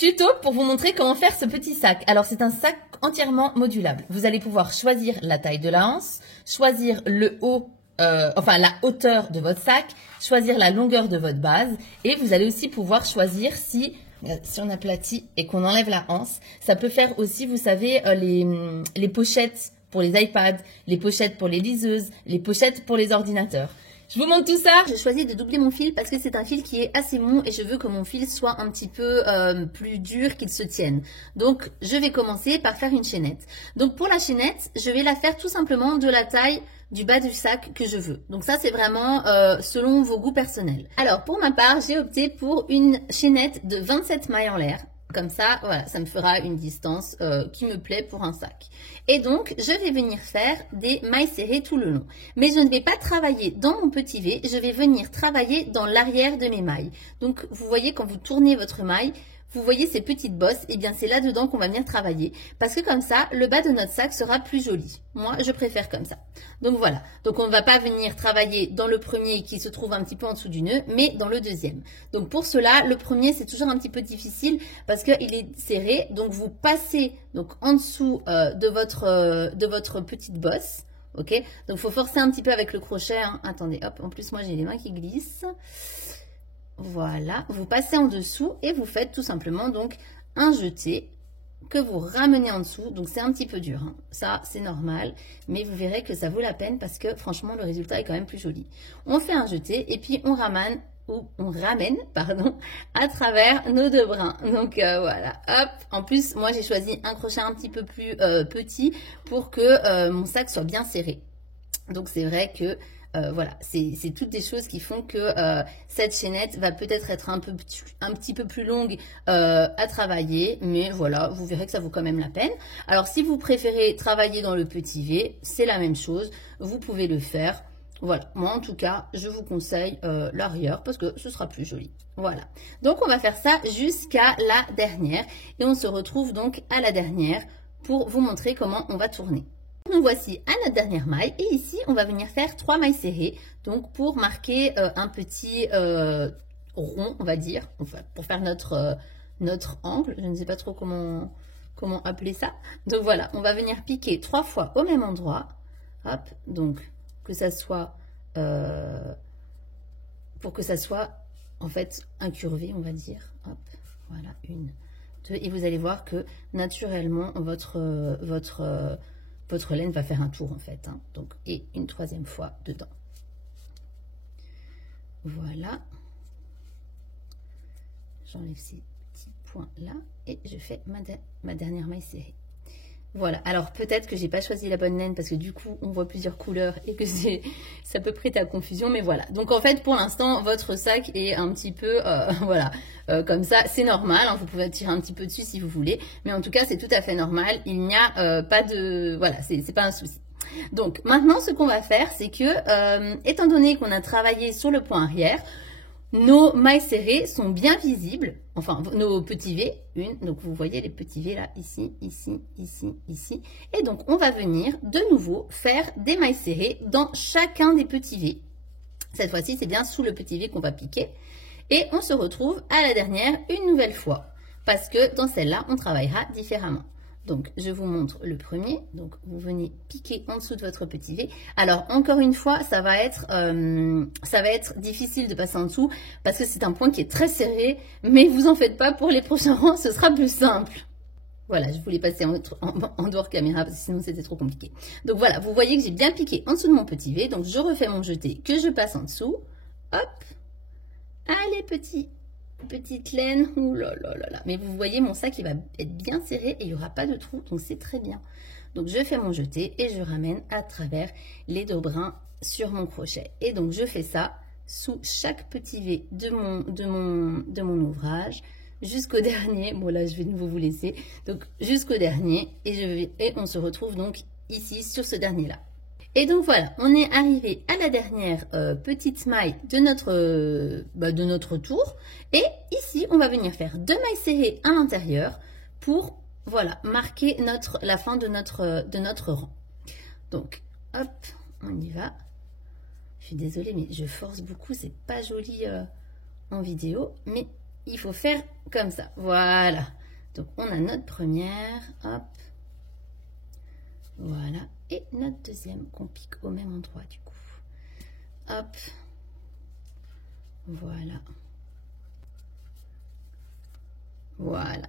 Tuto pour vous montrer comment faire ce petit sac. Alors c'est un sac entièrement modulable. Vous allez pouvoir choisir la taille de la anse, choisir le haut, la hauteur de votre sac, choisir la longueur de votre base et vous allez aussi pouvoir choisir si on aplatit et qu'on enlève la anse, ça peut faire aussi, vous savez, les pochettes pour les iPads, les pochettes pour les liseuses, les pochettes pour les ordinateurs. Je vous montre tout ça. J'ai choisi de doubler mon fil parce que c'est un fil qui est assez mou et je veux que mon fil soit un petit peu plus dur, qu'il se tienne. Donc, je vais commencer par faire une chaînette. Donc, pour la chaînette, je vais la faire tout simplement de la taille du bas du sac que je veux. Donc, ça, c'est vraiment selon vos goûts personnels. Alors, pour ma part, j'ai opté pour une chaînette de 27 mailles en l'air. Comme ça, voilà, ça me fera une distance qui me plaît pour un sac. Et donc, je vais venir faire des mailles serrées tout le long. Mais je ne vais pas travailler dans mon petit V, je vais venir travailler dans l'arrière de mes mailles. Donc, vous voyez, quand vous tournez votre maille, vous voyez ces petites bosses, et bien c'est là-dedans qu'on va venir travailler. Parce que comme ça, le bas de notre sac sera plus joli. Moi, je préfère comme ça. Donc voilà. Donc on ne va pas venir travailler dans le premier qui se trouve un petit peu en dessous du nœud, mais dans le deuxième. Donc pour cela, le premier, c'est toujours un petit peu difficile parce qu'il est serré. Donc vous passez donc en dessous de votre petite bosse. Ok. Donc il faut forcer un petit peu avec le crochet. Hein. Attendez, hop. En plus, moi, j'ai les mains qui glissent. Voilà, vous passez en dessous et vous faites tout simplement donc un jeté que vous ramenez en dessous. Donc c'est un petit peu dur, hein. Ça c'est normal, mais vous verrez que ça vaut la peine parce que franchement le résultat est quand même plus joli. On fait un jeté et puis on ramène à travers nos deux brins. Donc voilà, hop. En plus, moi j'ai choisi un crochet un petit peu plus petit pour que mon sac soit bien serré. Donc c'est vrai que voilà, c'est toutes des choses qui font que cette chaînette va peut-être être un petit peu plus longue à travailler, mais voilà, vous verrez que ça vaut quand même la peine. Alors, si vous préférez travailler dans le petit V, c'est la même chose, vous pouvez le faire. Voilà, moi en tout cas, je vous conseille l'arrière parce que ce sera plus joli. Voilà, donc on va faire ça jusqu'à la dernière et on se retrouve donc à la dernière pour vous montrer comment on va tourner. Nous voici à notre dernière maille et ici on va venir faire 3 mailles serrées donc pour marquer un petit rond on va dire, enfin, pour faire notre angle, je ne sais pas trop comment appeler ça. Donc voilà, on va venir piquer 3 fois au même endroit, hop, donc que ça soit pour que ça soit en fait incurvé on va dire, hop, voilà, 1, 2 et vous allez voir que naturellement votre laine va faire un tour en fait, hein. Donc, et une 3e fois dedans. Voilà. J'enlève ces petits points là et je fais ma dernière maille serrée. Voilà, alors peut-être que j'ai pas choisi la bonne laine parce que du coup on voit plusieurs couleurs et que ça peut prêter à confusion, mais voilà. Donc en fait pour l'instant votre sac est un petit peu voilà, comme ça, c'est normal, hein, vous pouvez tirer un petit peu dessus si vous voulez, mais en tout cas c'est tout à fait normal, il n'y a pas de, voilà, c'est pas un souci. Donc maintenant ce qu'on va faire c'est que étant donné qu'on a travaillé sur le point arrière, nos mailles serrées sont bien visibles, enfin nos petits V, donc vous voyez les petits V là, ici, ici, ici, ici. Et donc on va venir de nouveau faire des mailles serrées dans chacun des petits V. Cette fois-ci c'est bien sous le petit V qu'on va piquer. Et on se retrouve à la dernière une nouvelle fois, parce que dans celle-là on travaillera différemment. Donc, je vous montre le premier. Donc, vous venez piquer en dessous de votre petit V. Alors, encore une fois, ça va être difficile de passer en dessous parce que c'est un point qui est très serré. Mais vous en faites pas, pour les prochains rangs, ce sera plus simple. Voilà, je voulais passer en dehors caméra parce que sinon c'était trop compliqué. Donc voilà, vous voyez que j'ai bien piqué en dessous de mon petit V. Donc, je refais mon jeté que je passe en dessous. Hop. Allez, petite laine, ouh là là là là. Mais vous voyez, mon sac, il va être bien serré et il n'y aura pas de trou, donc c'est très bien. Donc, je fais mon jeté et je ramène à travers les 2 brins sur mon crochet. Et donc, je fais ça sous chaque petit V de mon ouvrage jusqu'au dernier. Bon, là, je vais de nouveau vous laisser. Donc, jusqu'au dernier et on se retrouve donc ici sur ce dernier-là. Et donc voilà, on est arrivé à la dernière petite maille de notre tour. Et ici, on va venir faire 2 mailles serrées à l'intérieur pour, voilà, marquer la fin de notre rang. Donc, hop, on y va. Je suis désolée, mais je force beaucoup, c'est pas joli en vidéo. Mais il faut faire comme ça. Voilà. Donc, on a notre première, hop. Voilà. Et notre deuxième qu'on pique au même endroit, du coup. Hop. Voilà. Voilà.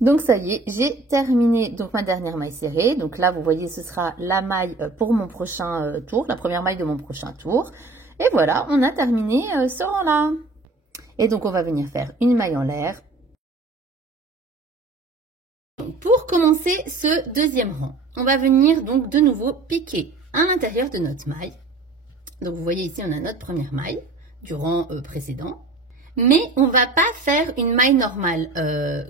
Donc ça y est, j'ai terminé donc ma dernière maille serrée. Donc là, vous voyez, ce sera la maille pour mon prochain tour, la première maille de mon prochain tour. Et voilà, on a terminé ce rang-là. Et donc, on va venir faire une maille en l'air. Pour commencer ce deuxième rang, on va venir donc de nouveau piquer à l'intérieur de notre maille. Donc, vous voyez ici, on a notre première maille du rang précédent. Mais on va pas faire une maille normale,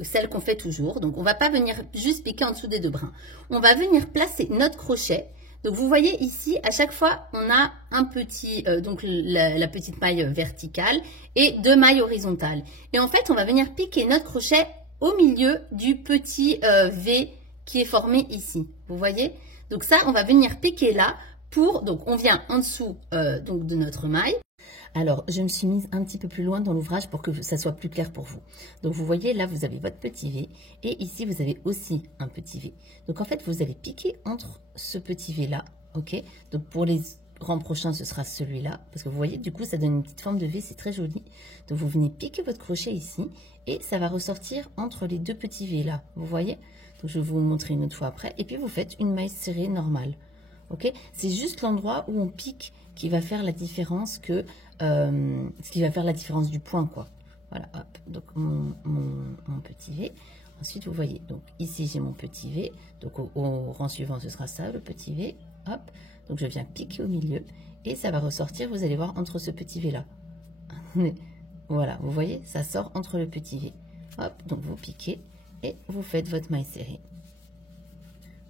celle qu'on fait toujours. Donc, on va pas venir juste piquer en dessous des deux brins. On va venir placer notre crochet. Donc, vous voyez ici, à chaque fois, on a un petit, donc la petite maille verticale et deux mailles horizontales. Et en fait, on va venir piquer notre crochet au milieu du petit V qui est formé ici. Vous voyez? Donc, ça, on va venir piquer là pour, donc, on vient en dessous donc de notre maille. Alors, je me suis mise un petit peu plus loin dans l'ouvrage pour que ça soit plus clair pour vous. Donc, vous voyez, là, vous avez votre petit V. Et ici, vous avez aussi un petit V. Donc, en fait, vous allez piquer entre ce petit V-là. OK? Donc, pour les rangs prochains, ce sera celui-là. Parce que vous voyez, du coup, ça donne une petite forme de V. C'est très joli. Donc, vous venez piquer votre crochet ici. Et ça va ressortir entre les deux petits V-là. Vous voyez? Donc, je vais vous montrer une autre fois après. Et puis, vous faites une maille serrée normale. OK? C'est juste l'endroit où on pique qui va faire la différence ce qui va faire la différence du point, quoi. Voilà, hop, donc mon petit V. Ensuite, vous voyez, donc ici, j'ai mon petit V. Donc, au rang suivant, ce sera ça, le petit V. Hop, donc je viens piquer au milieu et ça va ressortir, vous allez voir, entre ce petit V-là. Voilà, vous voyez, ça sort entre le petit V. Hop, donc vous piquez et vous faites votre maille serrée.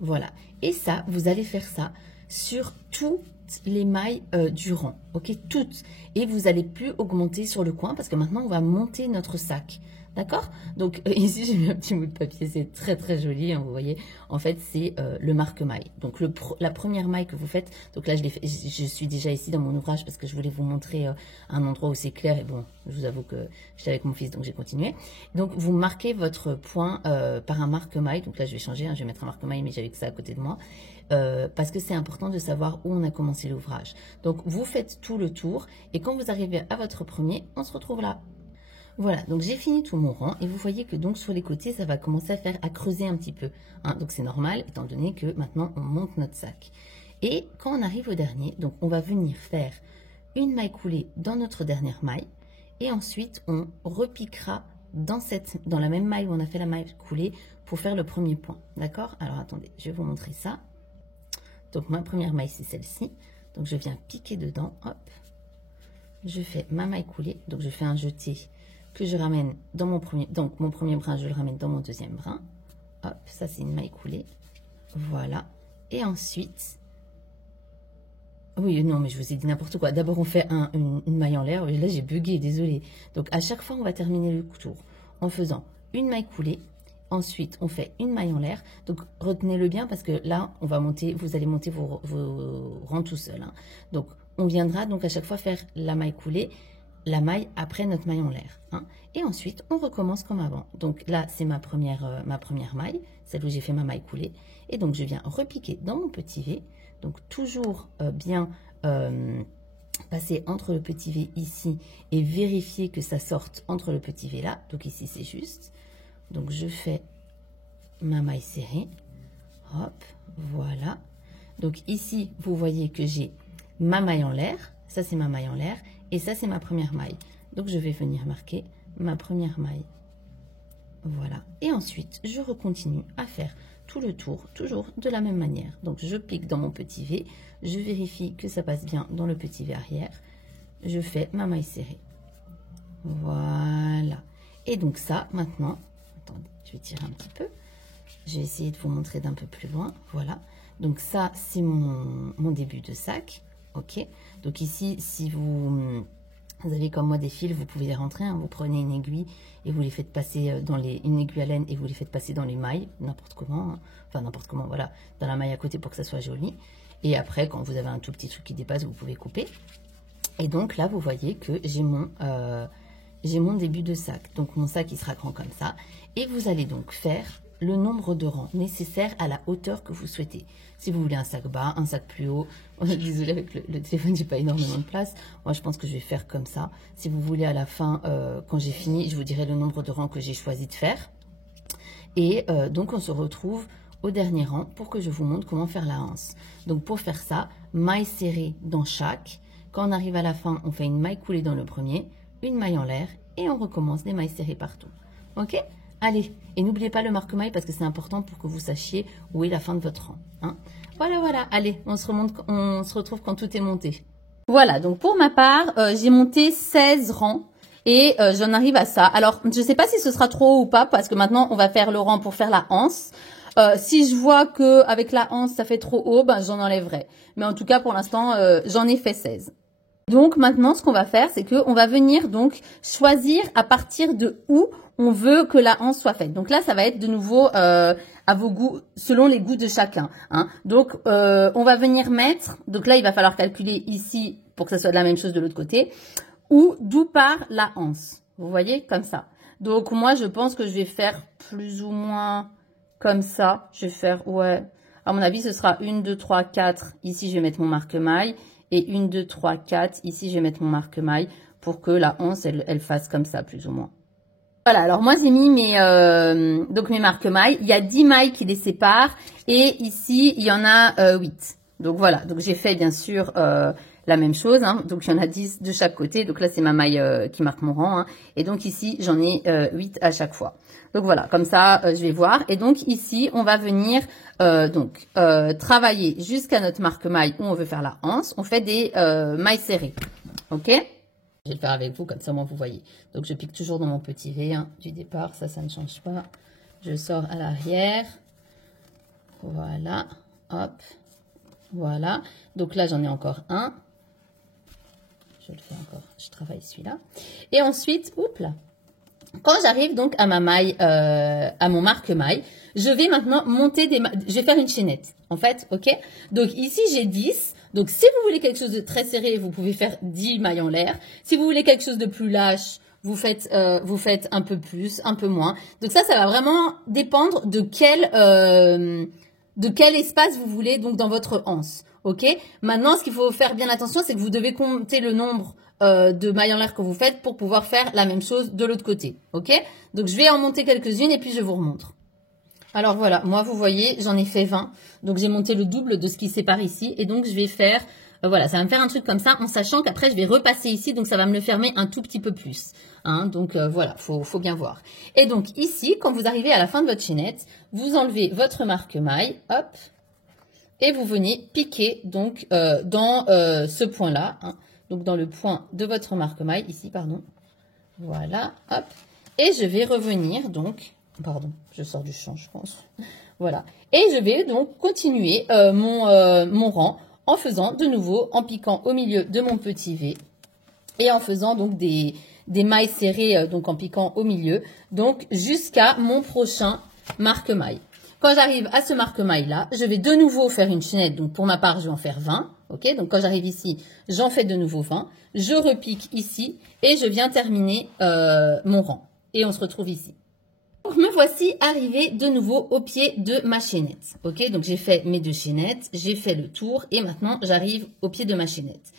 Voilà, et ça, vous allez faire ça sur toutes les mailles du rang, ok, toutes. Et vous n'allez plus augmenter sur le coin parce que maintenant, on va monter notre sac, d'accord? Donc, ici, j'ai mis un petit bout de papier, c'est très, très joli, hein, vous voyez. En fait, c'est le marque-maille. Donc, la première maille que vous faites, donc là, je suis déjà ici dans mon ouvrage parce que je voulais vous montrer un endroit où c'est clair. Et bon, je vous avoue que j'étais avec mon fils, donc j'ai continué. Donc, vous marquez votre point par un marque-maille. Donc là, je vais changer, hein, je vais mettre un marque-maille, mais j'avais que ça à côté de moi. Parce que c'est important de savoir où on a commencé l'ouvrage. Donc, vous faites tout le tour et quand vous arrivez à votre premier, on se retrouve là. Voilà, donc j'ai fini tout mon rang et vous voyez que donc sur les côtés, ça va commencer à creuser un petit peu. Hein, donc, c'est normal étant donné que maintenant, on monte notre sac. Et quand on arrive au dernier, donc on va venir faire une maille coulée dans notre dernière maille et ensuite, on repiquera dans la même maille où on a fait la maille coulée pour faire le premier point. D'accord? Alors, attendez, je vais vous montrer ça. Donc, ma première maille, c'est celle-ci. Donc, je viens piquer dedans. Hop. Je fais ma maille coulée. Donc, je fais un jeté que je ramène dans mon premier... Donc, mon premier brin, je le ramène dans mon deuxième brin. Hop, ça, c'est une maille coulée. Voilà. Et ensuite... Oui, non, mais je vous ai dit n'importe quoi. D'abord, on fait une maille en l'air. Là, j'ai bugué, désolé. Donc, à chaque fois, on va terminer le tour en faisant une maille coulée. Ensuite, on fait une maille en l'air. Donc, retenez-le bien parce que là, on va monter, vous allez monter vos rangs tout seul. Hein. Donc, on viendra donc à chaque fois faire la maille coulée, la maille après notre maille en l'air. Hein. Et ensuite, on recommence comme avant. Donc là, c'est ma première maille, celle où j'ai fait ma maille coulée. Et donc, je viens repiquer dans mon petit V. Donc, toujours bien passer entre le petit V ici et vérifier que ça sorte entre le petit V là. Donc, ici, c'est juste. Donc, je fais ma maille serrée. Hop, voilà. Donc, ici, vous voyez que j'ai ma maille en l'air. Ça, c'est ma maille en l'air. Et ça, c'est ma première maille. Donc, je vais venir marquer ma première maille. Voilà. Et ensuite, je recontinue à faire tout le tour, toujours de la même manière. Donc, je pique dans mon petit V. Je vérifie que ça passe bien dans le petit V arrière. Je fais ma maille serrée. Voilà. Et donc, ça, maintenant... Attendez, je vais tirer un petit peu. Je vais essayer de vous montrer d'un peu plus loin. Voilà. Donc ça, c'est mon début de sac. OK. Donc ici, si vous avez comme moi des fils, vous pouvez les rentrer. Hein. Vous prenez une aiguille et vous les faites passer une aiguille à laine et vous les faites passer dans les mailles, n'importe comment. Hein. Enfin, n'importe comment, voilà. Dans la maille à côté pour que ça soit joli. Et après, quand vous avez un tout petit truc qui dépasse, vous pouvez couper. Et donc là, vous voyez que j'ai mon début de sac. Donc mon sac, il sera grand comme ça. Et vous allez donc faire le nombre de rangs nécessaires à la hauteur que vous souhaitez. Si vous voulez un sac bas, un sac plus haut. Désolée, avec le téléphone, j'ai pas énormément de place. Moi, je pense que je vais faire comme ça. Si vous voulez, à la fin, quand j'ai fini, je vous dirai le nombre de rangs que j'ai choisi de faire. Et donc, on se retrouve au dernier rang pour que je vous montre comment faire la anse. Donc, pour faire ça, maille serrée dans chaque. Quand on arrive à la fin, on fait une maille coulée dans le premier, une maille en l'air et on recommence des mailles serrées partout. Ok? Allez, et n'oubliez pas le marque-maille parce que c'est important pour que vous sachiez où est la fin de votre rang. Hein? Voilà. Allez, on se retrouve quand tout est monté. Voilà, donc pour ma part, j'ai monté 16 rangs et j'en arrive à ça. Alors, je ne sais pas si ce sera trop haut ou pas parce que maintenant, on va faire le rang pour faire la anse. Si je vois que avec la anse, ça fait trop haut, ben, j'en enlèverai. Mais en tout cas, pour l'instant, j'en ai fait 16. Donc maintenant, ce qu'on va faire, c'est qu'on va venir donc choisir à partir de où on veut que la hanche soit faite. Donc là, ça va être de nouveau à vos goûts, selon les goûts de chacun. Hein. Donc, on va venir mettre, donc là, il va falloir calculer ici pour que ça soit de la même chose de l'autre côté, ou d'où part la hanche. Vous voyez, comme ça. Donc moi, je pense que je vais faire plus ou moins comme ça. Je vais faire, ouais, à mon avis, ce sera 1, 2, 3, 4. Ici, je vais mettre mon marque-maille. Et 1, 2, 3, 4. Ici, je vais mettre mon marque-maille pour que la hanche, elle fasse comme ça, plus ou moins. Voilà, alors moi, j'ai mis mes marque-mailles. Il y a 10 mailles qui les séparent. Et ici, il y en a 8. Donc voilà, donc j'ai fait bien sûr la même chose. Hein. Donc il y en a 10 de chaque côté. Donc là, c'est ma maille qui marque mon rang. Hein. Et donc ici, j'en ai 8 à chaque fois. Donc voilà, comme ça, je vais voir. Et donc ici, on va venir travailler jusqu'à notre marque-maille où on veut faire la hanche. On fait des mailles serrées. Ok? Je vais le faire avec vous, comme ça, moi, vous voyez. Donc, je pique toujours dans mon petit V hein, du départ. Ça ne change pas. Je sors à l'arrière. Voilà. Hop. Voilà. Donc là, j'en ai encore un. Je le fais encore. Je travaille celui-là. Et ensuite, oups là. Quand j'arrive donc à ma maille, à mon marque-maille, je vais maintenant monter des mailles. Je vais faire une chaînette, en fait, ok? Donc ici, j'ai 10. Donc si vous voulez quelque chose de très serré, vous pouvez faire 10 mailles en l'air. Si vous voulez quelque chose de plus lâche, vous faites un peu plus, un peu moins. Donc ça va vraiment dépendre de quel espace vous voulez donc dans votre anse, ok? Maintenant, ce qu'il faut faire bien attention, c'est que vous devez compter le nombre de mailles en l'air que vous faites pour pouvoir faire la même chose de l'autre côté, ok? Donc, je vais en monter quelques-unes et puis je vous remontre. Alors voilà, moi, vous voyez, j'en ai fait 20. Donc, j'ai monté le double de ce qui sépare ici. Et donc, je vais faire, voilà, ça va me faire un truc comme ça en sachant qu'après, je vais repasser ici. Donc, ça va me le fermer un tout petit peu plus. Hein, donc, voilà, faut bien voir. Et donc, ici, quand vous arrivez à la fin de votre chaînette, vous enlevez votre marque-maille, hop, et vous venez piquer donc dans ce point-là, hein, donc dans le point de votre marque-maille, ici, pardon. Voilà, hop. Et je vais revenir donc, pardon, je sors du champ, je pense. Voilà. Et je vais donc continuer mon rang en faisant de nouveau, en piquant au milieu de mon petit V et en faisant donc des mailles serrées, donc en piquant au milieu, donc jusqu'à mon prochain marque-maille. Quand j'arrive à ce marque-maille-là, je vais de nouveau faire une chaînette. Donc, pour ma part, je vais en faire 20. Ok, donc quand j'arrive ici, j'en fais de nouveau 20. Je repique ici et je viens terminer mon rang. Et on se retrouve ici. Donc, me voici arrivée de nouveau au pied de ma chaînette. Ok, donc j'ai fait mes 2 chaînettes, j'ai fait le tour et maintenant, j'arrive au pied de ma chaînette.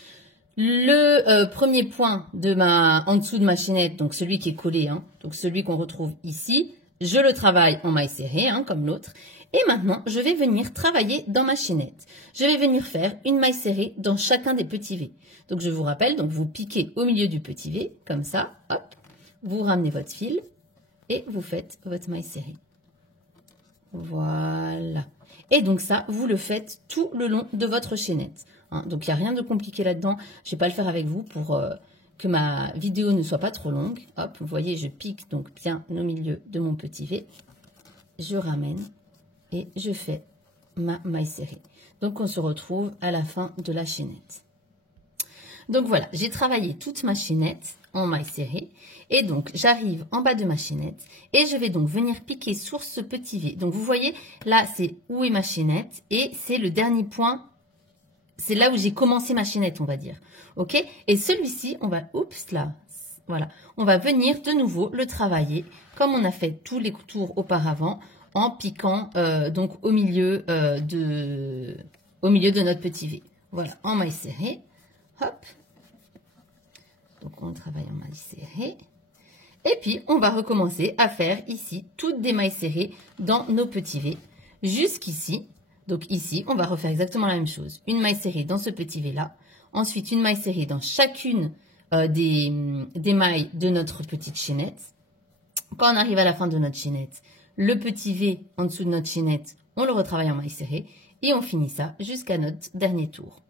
Le premier point en dessous de ma chaînette, donc celui qui est collé, hein, donc celui qu'on retrouve ici, je le travaille en maille serrée, hein, comme l'autre. Et maintenant, je vais venir travailler dans ma chaînette. Je vais venir faire une maille serrée dans chacun des petits V. Donc, je vous rappelle, donc vous piquez au milieu du petit V, comme ça, hop. Vous ramenez votre fil et vous faites votre maille serrée. Voilà. Et donc ça, vous le faites tout le long de votre chaînette. Hein. Donc, il n'y a rien de compliqué là-dedans. Je ne vais pas le faire avec vous pour que ma vidéo ne soit pas trop longue. Hop, vous voyez, je pique donc bien au milieu de mon petit V. Je ramène et je fais ma maille serrée. Donc, on se retrouve à la fin de la chaînette. Donc, voilà, j'ai travaillé toute ma chaînette en maille serrée. Et donc, j'arrive en bas de ma chaînette et je vais donc venir piquer sur ce petit V. Donc, vous voyez, là, c'est où est ma chaînette et c'est le dernier point c'est là où j'ai commencé ma chaînette, on va dire. Ok? Et celui-ci, on va, oups, là, voilà. On va venir de nouveau le travailler comme on a fait tous les tours auparavant en piquant donc au milieu de notre petit V. Voilà, en maille serrée. Hop. Donc on travaille en maille serrée. Et puis on va recommencer à faire ici toutes des mailles serrées dans nos petits V jusqu'ici. Donc ici, on va refaire exactement la même chose. Une maille serrée dans ce petit V là. Ensuite, une maille serrée dans chacune des mailles de notre petite chaînette. Quand on arrive à la fin de notre chaînette, le petit V en dessous de notre chaînette, on le retravaille en maille serrée. Et on finit ça jusqu'à notre dernier tour.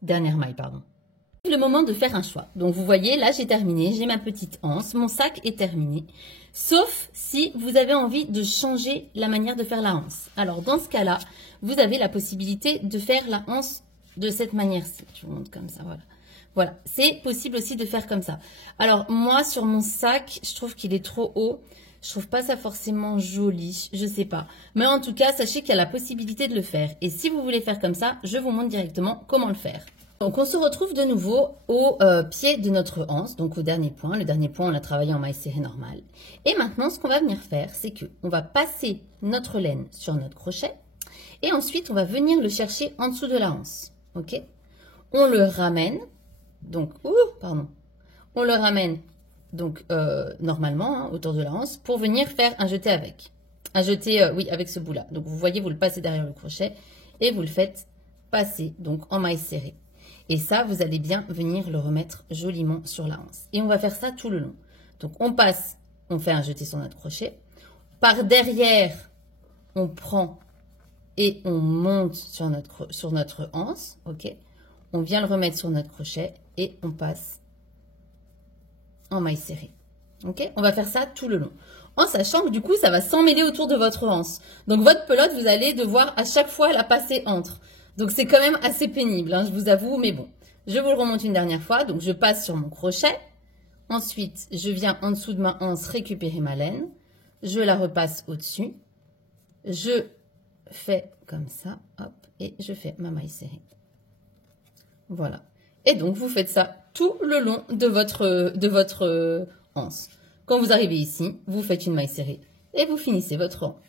Dernière maille, pardon. Le moment de faire un choix. Donc vous voyez, là j'ai terminé, j'ai ma petite anse, mon sac est terminé. Sauf si vous avez envie de changer la manière de faire la anse. Alors dans ce cas-là, vous avez la possibilité de faire la anse de cette manière-ci. Je vous montre comme ça, voilà. Voilà, c'est possible aussi de faire comme ça. Alors moi sur mon sac, je trouve qu'il est trop haut. Je trouve pas ça forcément joli, je sais pas. Mais en tout cas, sachez qu'il y a la possibilité de le faire. Et si vous voulez faire comme ça, je vous montre directement comment le faire. Donc on se retrouve de nouveau au pied de notre anse, donc au dernier point. Le dernier point, on l'a travaillé en maille serrée normale. Et maintenant, ce qu'on va venir faire, c'est que on va passer notre laine sur notre crochet. Et ensuite, on va venir le chercher en dessous de la anse. Ok? On le ramène. Donc, on le ramène donc normalement hein, autour de la anse pour venir faire un jeté avec. Un jeté, oui, avec ce bout-là. Donc vous voyez, vous le passez derrière le crochet et vous le faites passer donc en maille serrée. Et ça, vous allez bien venir le remettre joliment sur la anse. Et on va faire ça tout le long. Donc on passe, on fait un jeté sur notre crochet. Par derrière, on prend et on monte sur notre anse. Ok? On vient le remettre sur notre crochet et on passe en maille serrée. Ok? On va faire ça tout le long. En sachant que du coup, ça va s'emmêler autour de votre anse. Donc votre pelote, vous allez devoir à chaque fois la passer entre. Donc c'est quand même assez pénible, hein, je vous avoue, mais bon. Je vous le remonte une dernière fois. Donc je passe sur mon crochet. Ensuite, je viens en dessous de ma anse récupérer ma laine. Je la repasse au-dessus. Je fais comme ça, hop, et je fais ma maille serrée. Voilà. Et donc, vous faites ça tout le long de votre anse. Quand vous arrivez ici, vous faites une maille serrée et vous finissez votre rang.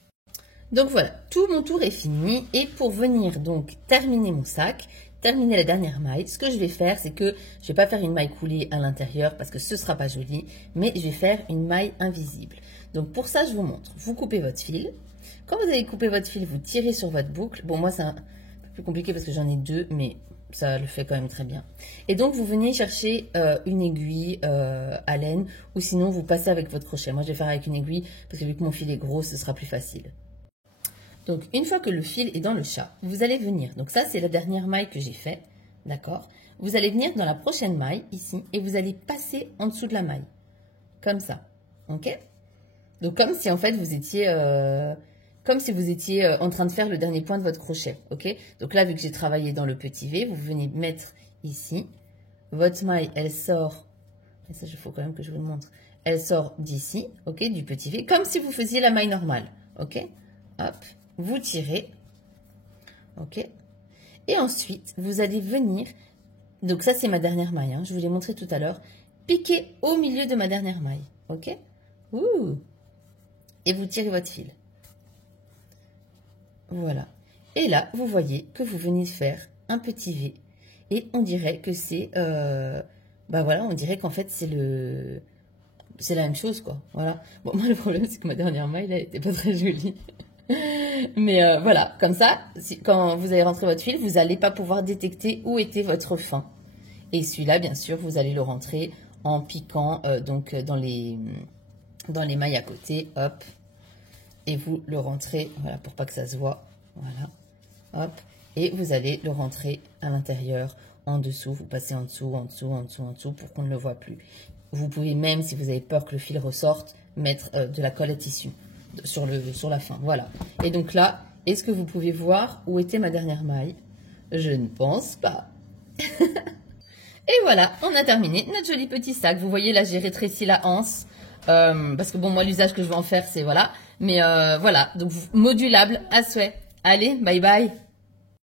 Donc voilà, tout mon tour est fini. Et pour venir donc terminer mon sac, terminer la dernière maille, ce que je vais faire, c'est que je ne vais pas faire une maille coulée à l'intérieur parce que ce ne sera pas joli, mais je vais faire une maille invisible. Donc pour ça, je vous montre. Vous coupez votre fil. Quand vous avez coupé votre fil, vous tirez sur votre boucle. Bon, moi, c'est un peu plus compliqué parce que j'en ai deux, mais ça le fait quand même très bien. Et donc, vous venez chercher une aiguille à laine ou sinon, vous passez avec votre crochet. Moi, je vais faire avec une aiguille parce que vu que mon fil est gros, ce sera plus facile. Donc, une fois que le fil est dans le chat, vous allez venir. Donc, ça, c'est la dernière maille que j'ai fait. D'accord? Vous allez venir dans la prochaine maille, ici, et vous allez passer en dessous de la maille. Comme ça. OK? Donc, comme si, en fait, vous étiez en train de faire le dernier point de votre crochet. OK? Donc là, vu que j'ai travaillé dans le petit V, vous venez mettre ici. Votre maille, elle sort. Et ça, il faut quand même que je vous le montre. Elle sort d'ici, OK? Du petit V. Comme si vous faisiez la maille normale. OK? Hop. Vous tirez. OK? Et ensuite, vous allez venir. Donc ça, c'est ma dernière maille. Hein, je vous l'ai montré tout à l'heure. Piquer au milieu de ma dernière maille. OK? Ouh! Et vous tirez votre fil. Voilà. Et là, vous voyez que vous venez de faire un petit V. Et on dirait que c'est... voilà, on dirait qu'en fait, c'est la même chose, quoi. Voilà. Bon, moi, le problème, c'est que ma dernière maille, elle n'était pas très jolie. Mais voilà, comme ça, quand vous allez rentrer votre fil, vous n'allez pas pouvoir détecter où était votre fin. Et celui-là, bien sûr, vous allez le rentrer en piquant donc dans les mailles à côté. Hop. Et vous le rentrez, voilà, pour pas que ça se voit. Voilà. Hop. Et vous allez le rentrer à l'intérieur, en dessous. Vous passez en dessous, en dessous, en dessous, en dessous pour qu'on ne le voit plus. Vous pouvez même, si vous avez peur que le fil ressorte, mettre de la colle à tissu sur la fin. Voilà. Et donc là, est-ce que vous pouvez voir où était ma dernière maille? Je ne pense pas. Et voilà, on a terminé notre joli petit sac. Vous voyez, là, j'ai rétréci la anse. Parce que bon, moi, l'usage que je vais en faire, c'est voilà. Mais voilà, donc modulable à souhait. Allez, bye bye.